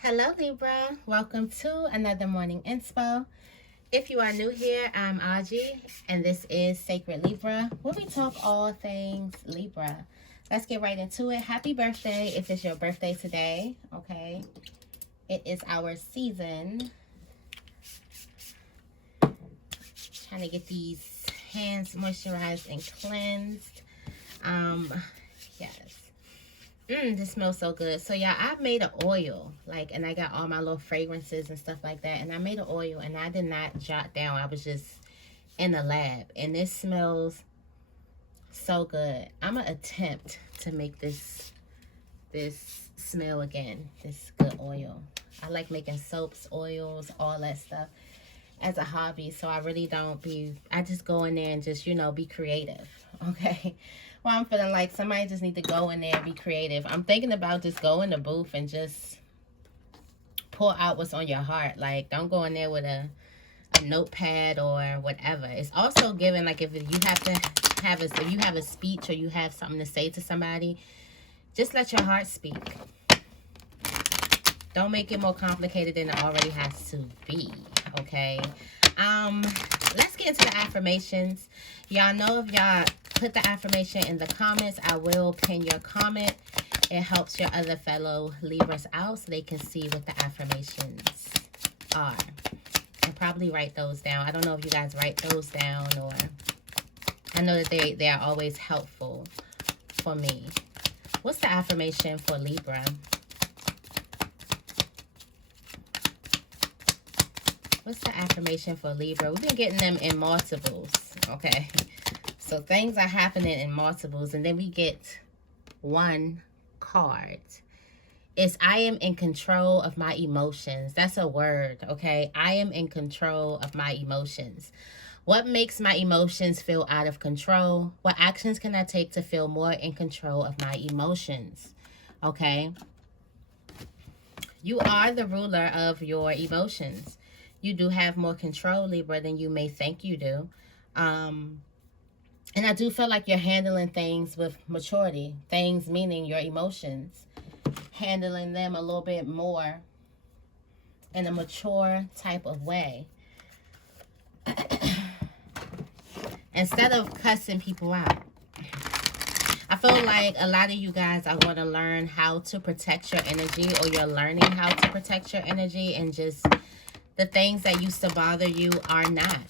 Hello Libra, welcome to another morning inspo. If you are new here, I'm Auji and this is Sacred Libra, where we talk all things Libra. Let's get right into it. Happy birthday if it's your birthday today, okay? It is our season. Trying to get these hands moisturized and cleansed. Yes. This smells so good. So yeah, I made an oil, and I got all my little fragrances and stuff like that. And I made an oil and I did not jot down. I was just in the lab. And this smells so good. I'm going to attempt to make this smell again. This good oil. I like making soaps, oils, all that stuff as a hobby. So I really I just go in there and just, be creative. Okay. Well, I'm feeling like somebody just need to go in there and be creative. I'm thinking about just go in the booth and just pull out what's on your heart. Like, don't go in there with a notepad or whatever. It's also given, like, if you have to have if you have a speech or you have something to say to somebody, just let your heart speak. Don't make it more complicated than it already has to be, okay? Let's get into the affirmations. Y'all know if y'all put the affirmation in the comments, I will pin your comment. It helps your other fellow Libras out so they can see what the affirmations are. And probably write those down. I don't know if you guys write those down, or I know that they are always helpful for me. What's the affirmation for Libra? What's the affirmation for Libra? We've been getting them in multiples, okay? So things are happening in multiples, and then we get one card. It's I am in control of my emotions. That's a word, okay? I am in control of my emotions. What makes my emotions feel out of control? What actions can I take to feel more in control of my emotions? Okay? You are the ruler of your emotions. You do have more control, Libra, than you may think you do. And I do feel like you're handling things with maturity. Things meaning your emotions. Handling them a little bit more in a mature type of way. Instead of cussing people out. I feel like a lot of you guys are going to learn how to protect your energy, or you're learning how to protect your energy, and just the things that used to bother you are not.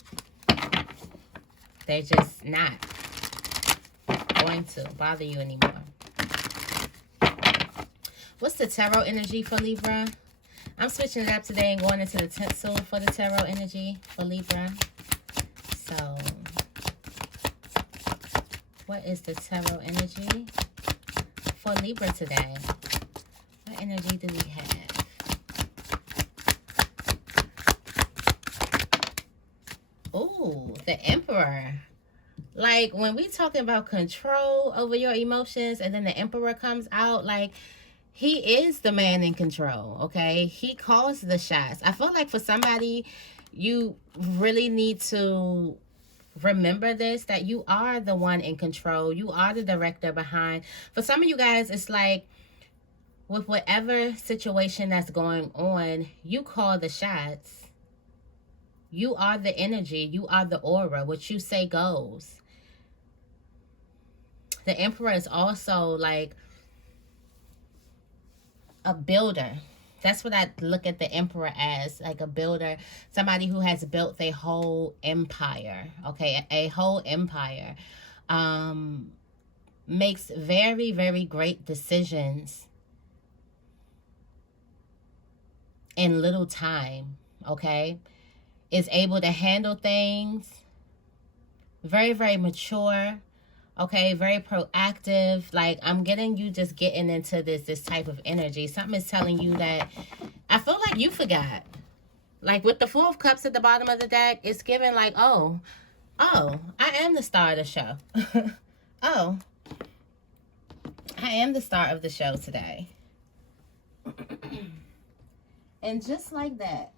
They're just not going to bother you anymore. What's the tarot energy for Libra? I'm switching it up today and going into the tinsel for the tarot energy for Libra. So, what is the tarot energy for Libra today? What energy do we have? Oh, the Emperor. Like, when we talking about control over your emotions and then the Emperor comes out, like, he is the man in control, okay? He calls the shots. I feel like for somebody, you really need to remember this, that you are the one in control. You are the director behind. For some of you guys, it's like, with whatever situation that's going on, you call the shots. You are the energy. You are the aura. What you say goes. The Emperor is also like a builder. That's what I look at the Emperor as, like a builder. Somebody who has built their whole empire. Okay, a whole empire. Makes very, very great decisions in little time. Okay. Is able to handle things. Very, very mature. Okay, very proactive. Like, I'm getting you just getting into this type of energy. Something is telling you that I feel like you forgot. Like, with the Four of Cups at the bottom of the deck, it's giving like, oh, I am the star of the show. Oh, I am the star of the show today. And just like that,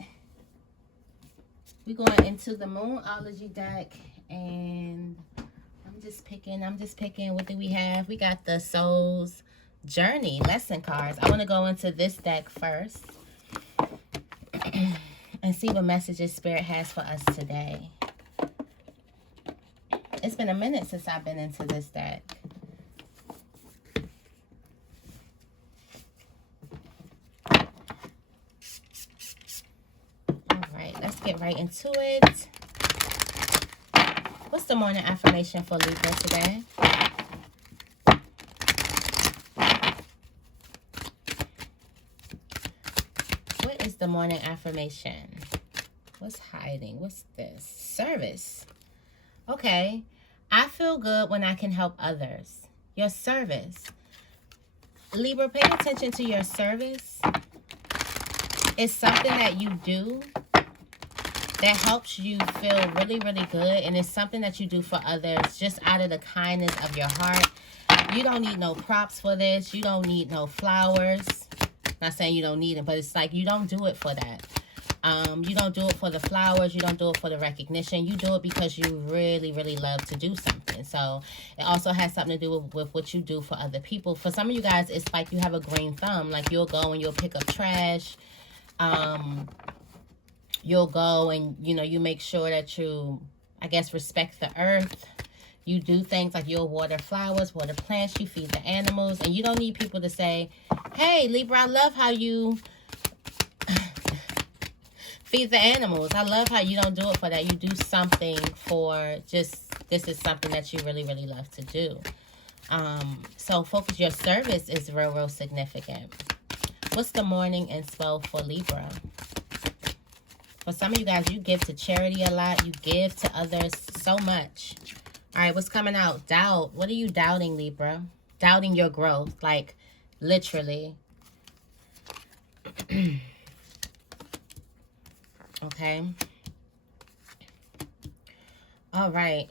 we're going into the Moonology deck, and I'm just picking. What do we have? We got the Soul's Journey lesson cards. I want to go into this deck first. and see what messages Spirit has for us today. It's been a minute since I've been into this deck. All right, let's get right into it. What's the morning affirmation for Libra today? What is the morning affirmation? What's hiding? What's this? Service. Okay. I feel good when I can help others. Your service. Libra, pay attention to your service. It's something that you do that helps you feel really, really good. And it's something that you do for others just out of the kindness of your heart. You don't need no props for this. You don't need no flowers. Not saying you don't need it, but it's like you don't do it for that. You don't do it for the flowers. You don't do it for the recognition. You do it because you really, really love to do something. So it also has something to do with what you do for other people. For some of you guys, it's like you have a green thumb. Like you'll go and you'll pick up trash. You'll go and, you know, you make sure that you, I guess, respect the earth. You do things like you'll water flowers, water plants, you feed the animals. And you don't need people to say, hey, Libra, I love how you feed the animals. I love how you don't do it for that. You do something for just, this is something that you really, really love to do. So focus, your service is real, real significant. What's the morning inspo for Libra? For some of you guys, you give to charity a lot. You give to others so much. All right, what's coming out? Doubt. What are you doubting, Libra? Doubting your growth, like literally. Okay. All right.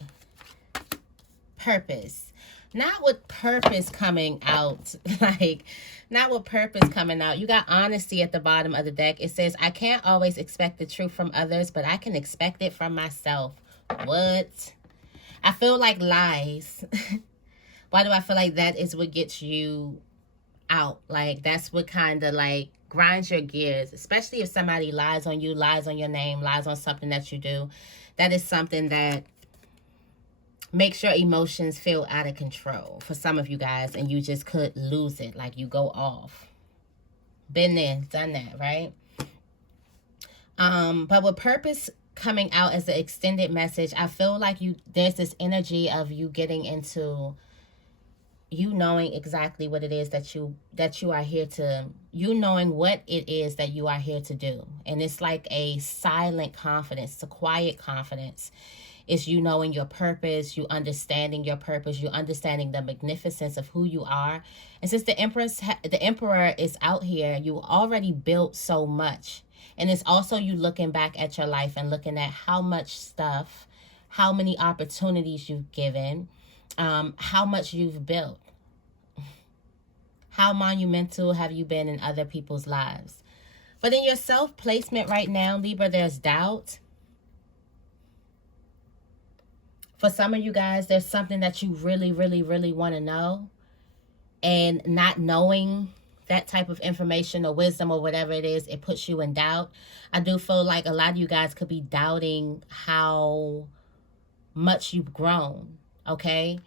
Purpose. Not with purpose coming out. Like, not with purpose coming out. You got honesty at the bottom of the deck. It says, I can't always expect the truth from others, but I can expect it from myself. What? I feel like lies. Why do I feel like that is what gets you out? Like, that's what kind of like grinds your gears, especially if somebody lies on you, lies on your name, lies on something that you do. That is something that makes your emotions feel out of control for some of you guys, and you just could lose it. Like, you go off. Been there, done that, right? But with purpose coming out as an extended message, I feel like there's this energy of you getting into you knowing exactly what it is that you are here to, you knowing what it is that you are here to do. And it's like a silent confidence, it's a quiet confidence. It's you knowing your purpose, you understanding your purpose, you understanding the magnificence of who you are. And since the Emperor is out here, you already built so much. And it's also you looking back at your life and looking at how much stuff, how many opportunities you've given, how much you've built. How monumental have you been in other people's lives? But in your self-placement right now, Libra, there's doubt. For some of you guys, there's something that you really, really, really want to know. And not knowing that type of information or wisdom or whatever it is, it puts you in doubt. I do feel like a lot of you guys could be doubting how much you've grown, okay?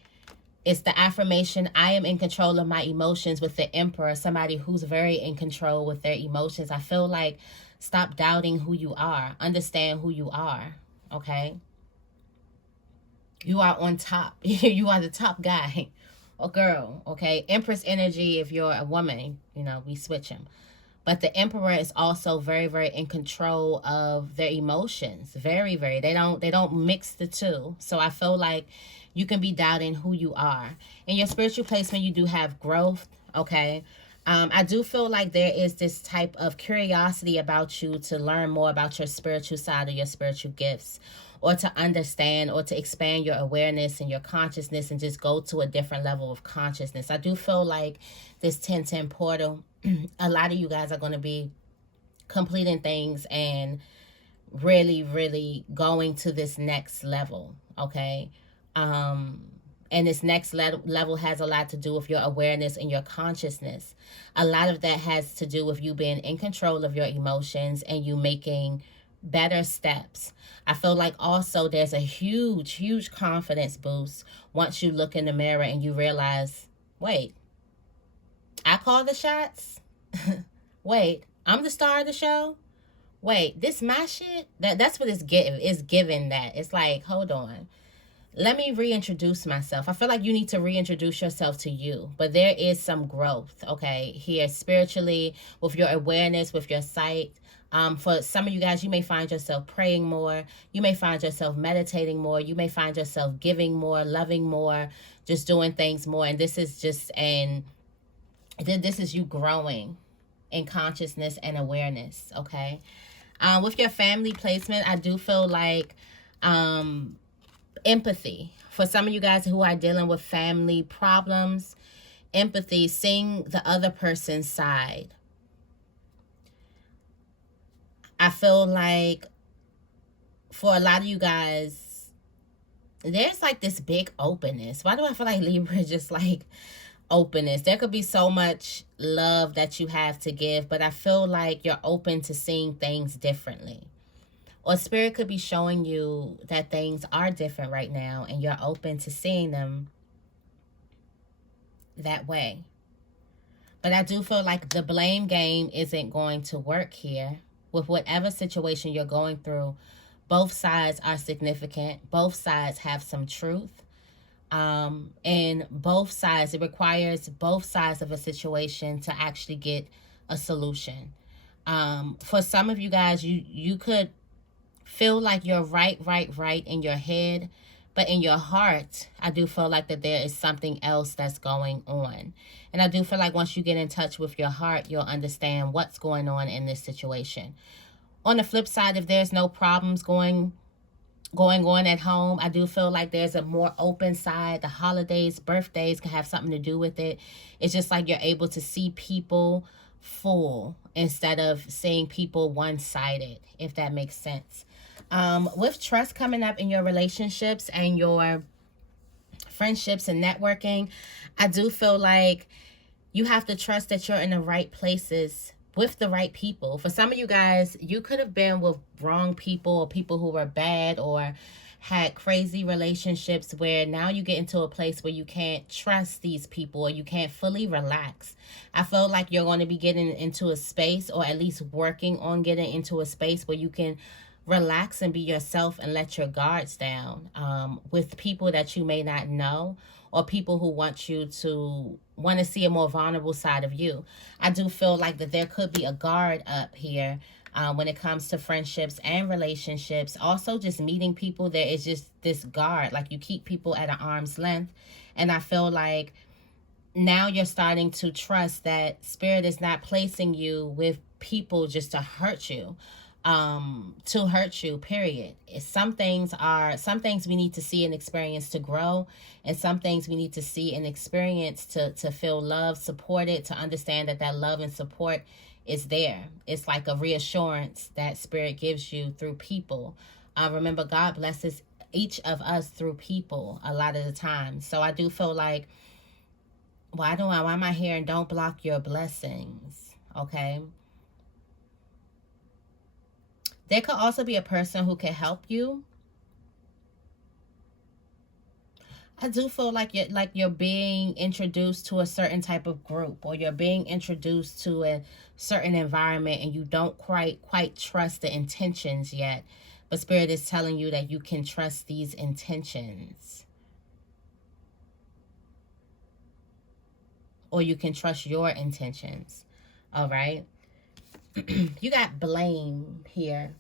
It's the affirmation, I am in control of my emotions with the Emperor, somebody who's very in control with their emotions. I feel like stop doubting who you are. Understand who you are, okay? You are on top. You are the top guy or girl, okay? Empress energy, if you're a woman, you know, we switch them. But the Emperor is also very, very in control of their emotions. Very, very. They don't mix the two. So I feel like you can be doubting who you are. In your spiritual placement, you do have growth, okay? I do feel like there is this type of curiosity about you to learn more about your spiritual side or your spiritual gifts, or to understand or to expand your awareness and your consciousness and just go to a different level of consciousness. I do feel like this 1010 portal, a lot of you guys are going to be completing things and really, really going to this next level, okay? And And this next level has a lot to do with your awareness and your consciousness. A lot of that has to do with you being in control of your emotions and you making better steps. I feel like also there's a huge confidence boost once you look in the mirror and you realize, wait, I call the shots? Wait, I'm the star of the show? Wait, this my shit? That's what it's giving that. It's like, hold on. Let me reintroduce myself. I feel like you need to reintroduce yourself to you. But there is some growth, okay, here spiritually, with your awareness, with your sight. For some of you guys, you may find yourself praying more. You may find yourself meditating more. You may find yourself giving more, loving more, just doing things more. And this is this is you growing in consciousness and awareness, okay? With your family placement, I do feel like empathy. For some of you guys who are dealing with family problems, empathy, seeing the other person's side. I feel like for a lot of you guys, there's like this big openness. Why do I feel like Libra is just like openness? There could be so much love that you have to give, but I feel like you're open to seeing things differently. Or Spirit could be showing you that things are different right now and you're open to seeing them that way. But I do feel like the blame game isn't going to work here. With whatever situation you're going through, both sides are significant. Both sides have some truth. And both sides, it requires both sides of a situation to actually get a solution. For some of you guys, you could feel like you're right in your head, but in your heart, I do feel like that there is something else that's going on. And I do feel like once you get in touch with your heart, you'll understand what's going on in this situation. On the flip side, if there's no problems going on at home, I do feel like there's a more open side. The holidays, birthdays can have something to do with it. It's just like you're able to see people full instead of seeing people one-sided, if that makes sense. With trust coming up in your relationships and your friendships and networking, I do feel like you have to trust that you're in the right places with the right people. For some of you guys, you could have been with wrong people or people who were bad or had crazy relationships where now you get into a place where you can't trust these people or you can't fully relax. I feel like you're going to be getting into a space, or at least working on getting into a space where you can relax and be yourself and let your guards down with people that you may not know, or people who want to see a more vulnerable side of you. I do feel like that there could be a guard up here when it comes to friendships and relationships. Also, just meeting people, there is just this guard, like you keep people at an arm's length. And I feel like now you're starting to trust that Spirit is not placing you with people just to hurt you. Period. Some things we need to see and experience to grow, and some things we need to see and experience to feel love, supported, to understand that love and support is there. It's like a reassurance that Spirit gives you through people. Remember, God blesses each of us through people a lot of the time. So I do feel like, why am I here? And don't block your blessings, okay? There could also be a person who can help you. I do feel like you're being introduced to a certain type of group, or you're being introduced to a certain environment and you don't quite trust the intentions yet. But Spirit is telling you that you can trust these intentions. Or you can trust your intentions. All right? You got blame here.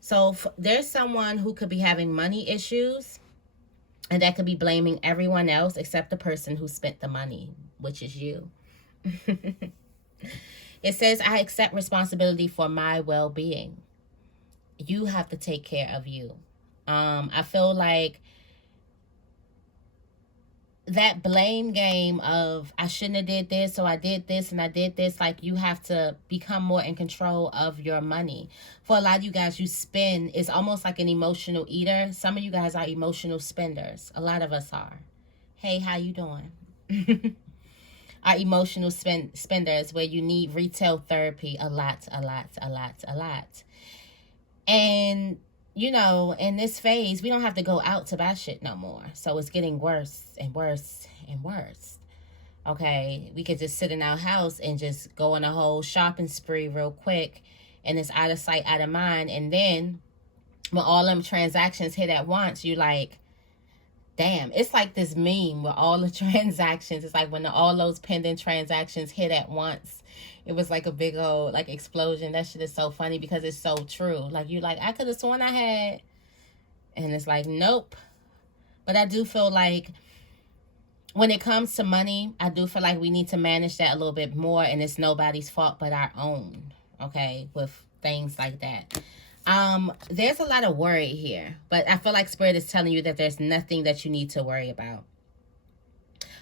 So there's someone who could be having money issues, and that could be blaming everyone else except the person who spent the money, which is you. It says, I accept responsibility for my well-being. You have to take care of you. I feel like that blame game of I shouldn't have did this, so I did this and I did this, like you have to become more in control of your money. For a lot of you guys, you spend, it's almost like an emotional eater. Some of you guys are emotional spenders. A lot of us are. Hey, how you doing? Are emotional spenders, where you need retail therapy a lot. And, you know, in this phase, we don't have to go out to buy shit no more. So it's getting worse and worse and worse. Okay, we could just sit in our house and just go on a whole shopping spree real quick, and it's out of sight, out of mind. And then when all them transactions hit at once, you like, damn. It's like this meme where all the transactions, it's like when all those pending transactions hit at once, it was like a big old like explosion. That shit is so funny because it's so true. Like, you like, I could have sworn I had, and it's like, nope. But I do feel like when it comes to money, I do feel like we need to manage that a little bit more, and it's nobody's fault but our own, okay, with things like that. There's a lot of worry here, but I feel like Spirit is telling you that there's nothing that you need to worry about.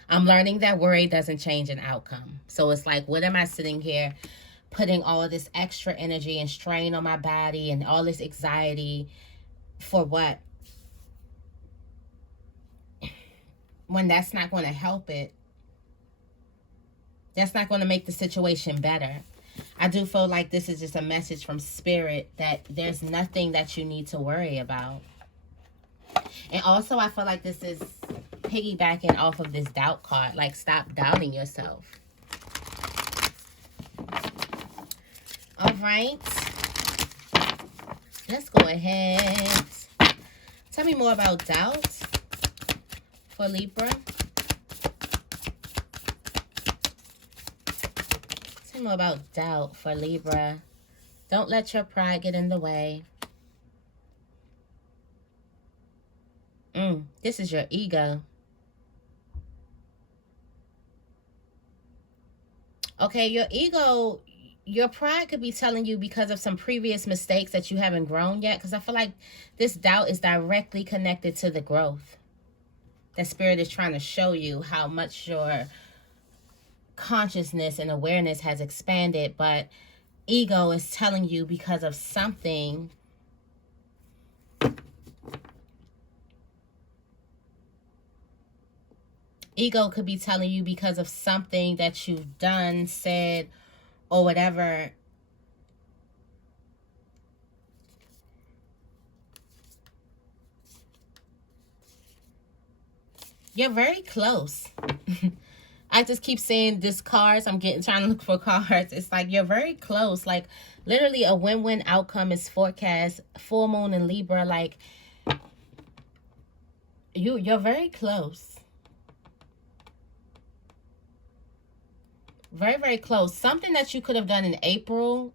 I'm learning that worry doesn't change an outcome. So it's like, what am I sitting here putting all of this extra energy and strain on my body and all this anxiety for what? When that's not going to help it. That's not going to make the situation better. I do feel like this is just a message from Spirit that there's nothing that you need to worry about. And also, I feel like this is piggybacking off of this doubt card. Like, stop doubting yourself. All right. Let's go ahead. Tell me more about doubt for Libra. Tell me more about doubt for Libra. Don't let your pride get in the way. This is your ego. Okay, your ego, your pride could be telling you because of some previous mistakes that you haven't grown yet. Because I feel like this doubt is directly connected to the growth. That Spirit is trying to show you how much your consciousness and awareness has expanded. But ego is telling you because of something. Ego could be telling you because of something that you've done, said, or whatever. You're very close. I just keep saying this cards. I'm trying to look for cards. It's like you're very close. Like, literally a win-win outcome is forecast. Full moon in Libra. Like, you're very close. Very, very close. Something that you could have done in April.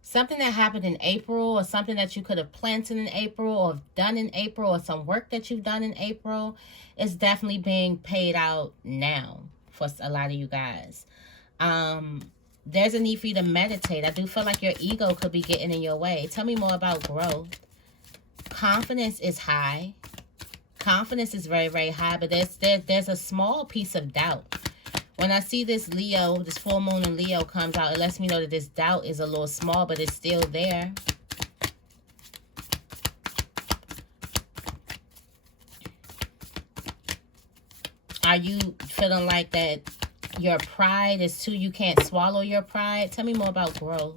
Something that happened in April, or something that you could have planted in April or done in April, or some work that you've done in April is definitely being paid out now for a lot of you guys. There's a need for you to meditate. I do feel like your ego could be getting in your way. Tell me more about growth. Confidence is high. Confidence is very, very high, but there's a small piece of doubt. When I see this Leo, this full moon in Leo comes out, it lets me know that this doubt is a little small, but it's still there. Are you feeling like that your pride is too, you can't swallow your pride? Tell me more about growth.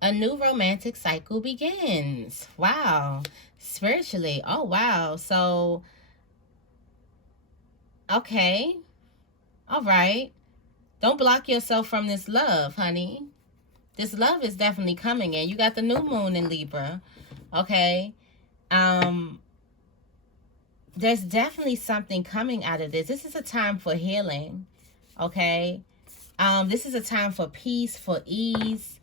A new romantic cycle begins. Wow. Spiritually. Oh, wow. So, okay. All right. Don't block yourself from this love, honey. This love is definitely coming in. You got the new moon in Libra. Okay. There's definitely something coming out of this. This is a time for healing. Okay. This is a time for peace, for ease.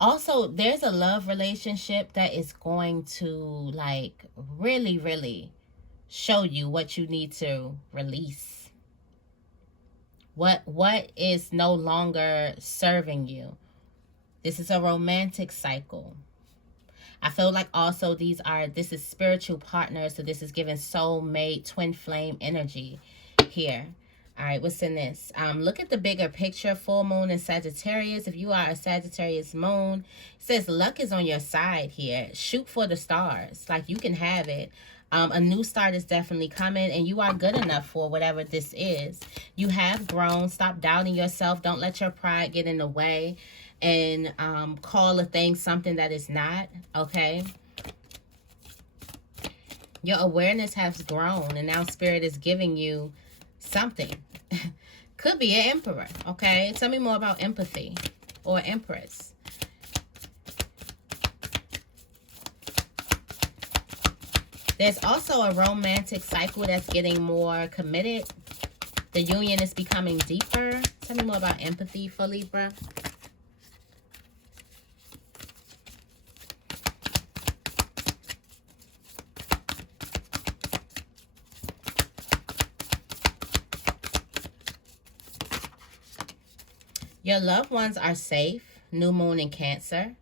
Also, there's a love relationship that is going to, like, really, really show you what you need to release. What is no longer serving you. This is a romantic cycle. I feel like also this is spiritual partners, so this is giving soulmate, twin flame energy. here. All right, what's in this? Look at the bigger picture. Full moon in Sagittarius. If you are a Sagittarius moon, it says luck is on your side here. Shoot for the stars. Like, you can have it. A new start is definitely coming, and you are good enough for whatever this is. You have grown. Stop doubting yourself. Don't let your pride get in the way and call a thing something that is not, okay? Your awareness has grown, and now Spirit is giving you something. Could be an emperor, okay? Tell me more about empathy or empress. There's also a romantic cycle that's getting more committed. The union is becoming deeper. Tell me more about empathy for Libra. Your loved ones are safe. New moon in Cancer.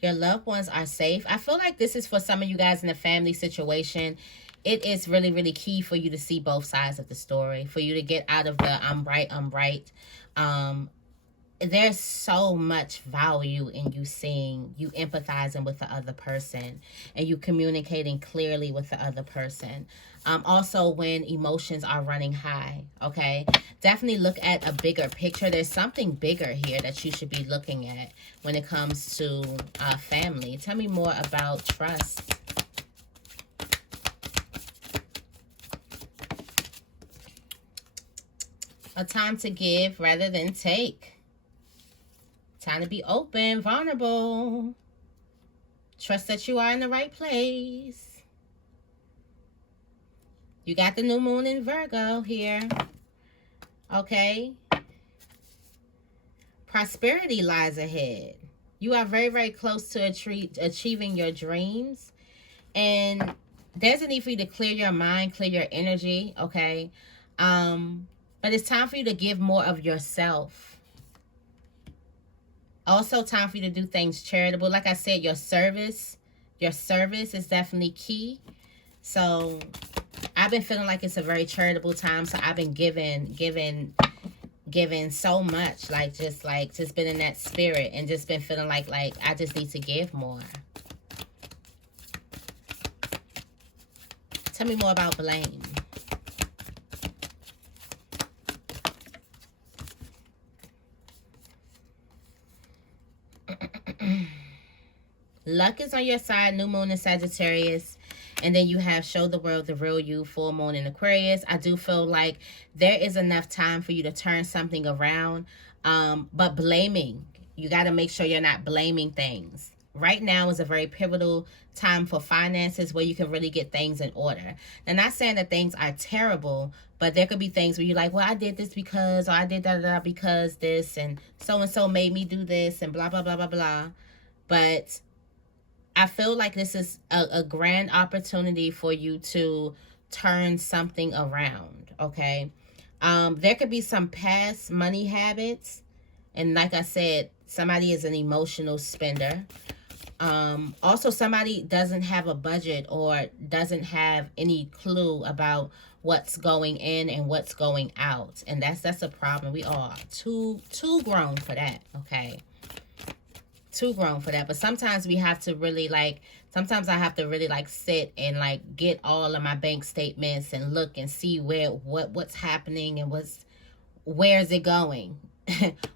Your loved ones are safe. I feel like this is for some of you guys in a family situation. It is really, really key for you to see both sides of the story. For you to get out of the I'm right. There's so much value in you seeing, you empathizing with the other person, and you communicating clearly with the other person. Also, when emotions are running high, okay? Definitely look at a bigger picture. There's something bigger here that you should be looking at when it comes to family. Tell me more about trust. A time to give rather than take. Time to be open, vulnerable. Trust that you are in the right place. You got the new moon in Virgo here. Okay. Prosperity lies ahead. You are very, very close to achieving your dreams. And there's a need for you to clear your mind, clear your energy, okay? But it's time for you to give more of yourself. Also, time for you to do things charitable. Like I said, your service is definitely key. So I've been feeling like it's a very charitable time. So I've been giving so much, just been in that spirit and just been feeling like I just need to give more. Tell me more about blame. Luck is on your side. New moon in Sagittarius. And then you have show the world the real you, full moon in Aquarius. I do feel like there is enough time for you to turn something around. But blaming, you got to make sure you're not blaming things. Right now is a very pivotal time for finances where you can really get things in order. Now, not saying that things are terrible, but there could be things where you're like, well, I did this because, or I did that because this, and so made me do this, and blah, blah, blah, blah, blah. But I feel like this is a grand opportunity for you to turn something around, okay? There could be some past money habits. And like I said, somebody is an emotional spender. Also, somebody doesn't have a budget or doesn't have any clue about what's going in and what's going out. And that's a problem. We are too grown for that, okay? Too grown for that. But sometimes we have to really sometimes I have to really sit and get all of my bank statements and look and see what's happening and where's it going.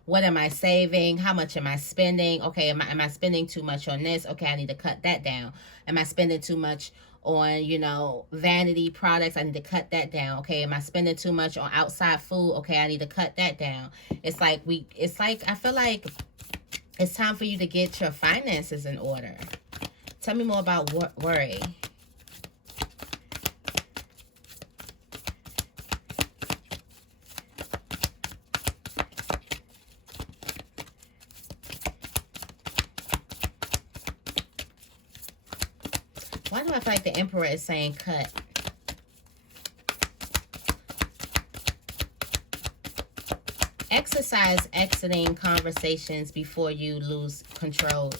What am I saving? How much am I spending? Okay, am I spending too much on this? Okay, I need to cut that down. Am I spending too much on, vanity products? I need to cut that down. Okay, am I spending too much on outside food? Okay, I need to cut that down. I feel like it's time for you to get your finances in order. Tell me more about worry. Why do I feel like the Emperor is saying cut? Exercise exiting conversations before you lose control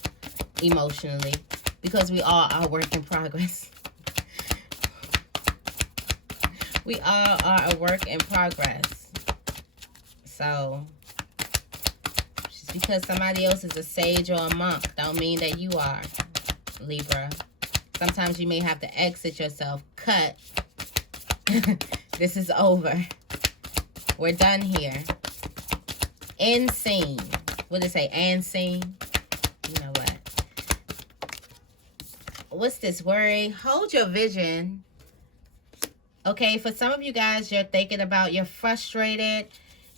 emotionally, because we all are work in progress. We all are a work in progress. So, just because somebody else is a sage or a monk don't mean that you are, Libra. Sometimes you may have to exit yourself. Cut. This is over. We're done here. End scene. What did it say? End scene? You know what? What's this worry? Hold your vision. Okay, for some of you guys, you're thinking about, you're frustrated,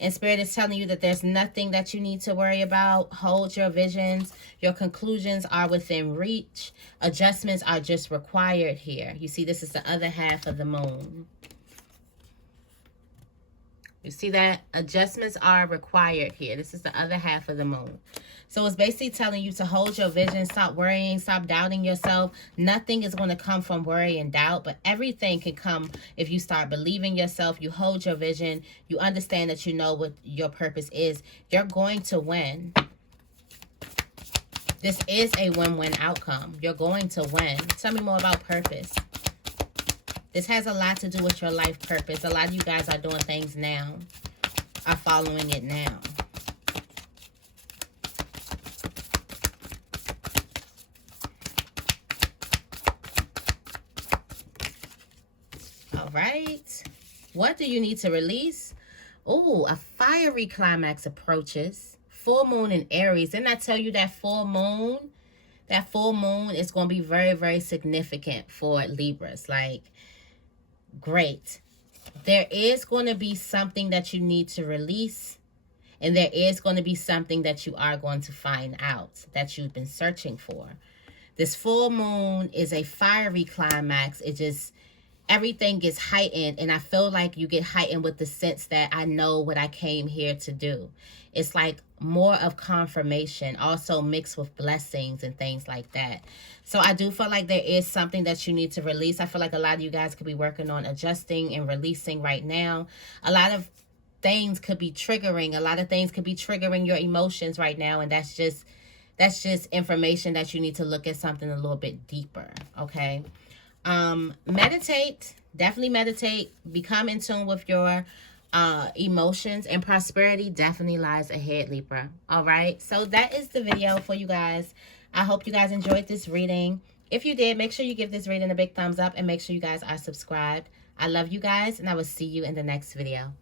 and Spirit is telling you that there's nothing that you need to worry about. Hold your visions. Your conclusions are within reach. Adjustments are just required here. You see, this is the other half of the moon. You see that? Adjustments are required here. This is the other half of the moon. So it's basically telling you to hold your vision, stop worrying, stop doubting yourself. Nothing is going to come from worry and doubt, but everything can come if you start believing yourself, you hold your vision, you understand that you know what your purpose is. You're going to win. This is a win-win outcome. You're going to win. Tell me more about purpose. This has a lot to do with your life purpose. A lot of you guys are doing things now, are following it now. All right. What do you need to release? Oh, a fiery climax approaches. Full moon in Aries. Didn't I tell you that full moon is going to be very, very significant for Libras? Like, great. There is going to be something that you need to release, and there is going to be something that you are going to find out that you've been searching for. This full moon is a fiery climax. It just, everything gets heightened, and I feel like you get heightened with the sense that I know what I came here to do. It's like more of confirmation, also mixed with blessings and things like that. So I do feel like there is something that you need to release. I feel like a lot of you guys could be working on adjusting and releasing right now. A lot of things could be triggering. A lot of things could be triggering your emotions right now, and that's just information that you need to look at something a little bit deeper, okay? Meditate. Definitely meditate. Become in tune with your emotions, and prosperity definitely lies ahead, Libra. All right, so that is the video for you guys. I hope you guys enjoyed this reading. If you did, make sure you give this reading a big thumbs up, and make sure you guys are subscribed. I love you guys, and I will see you in the next video.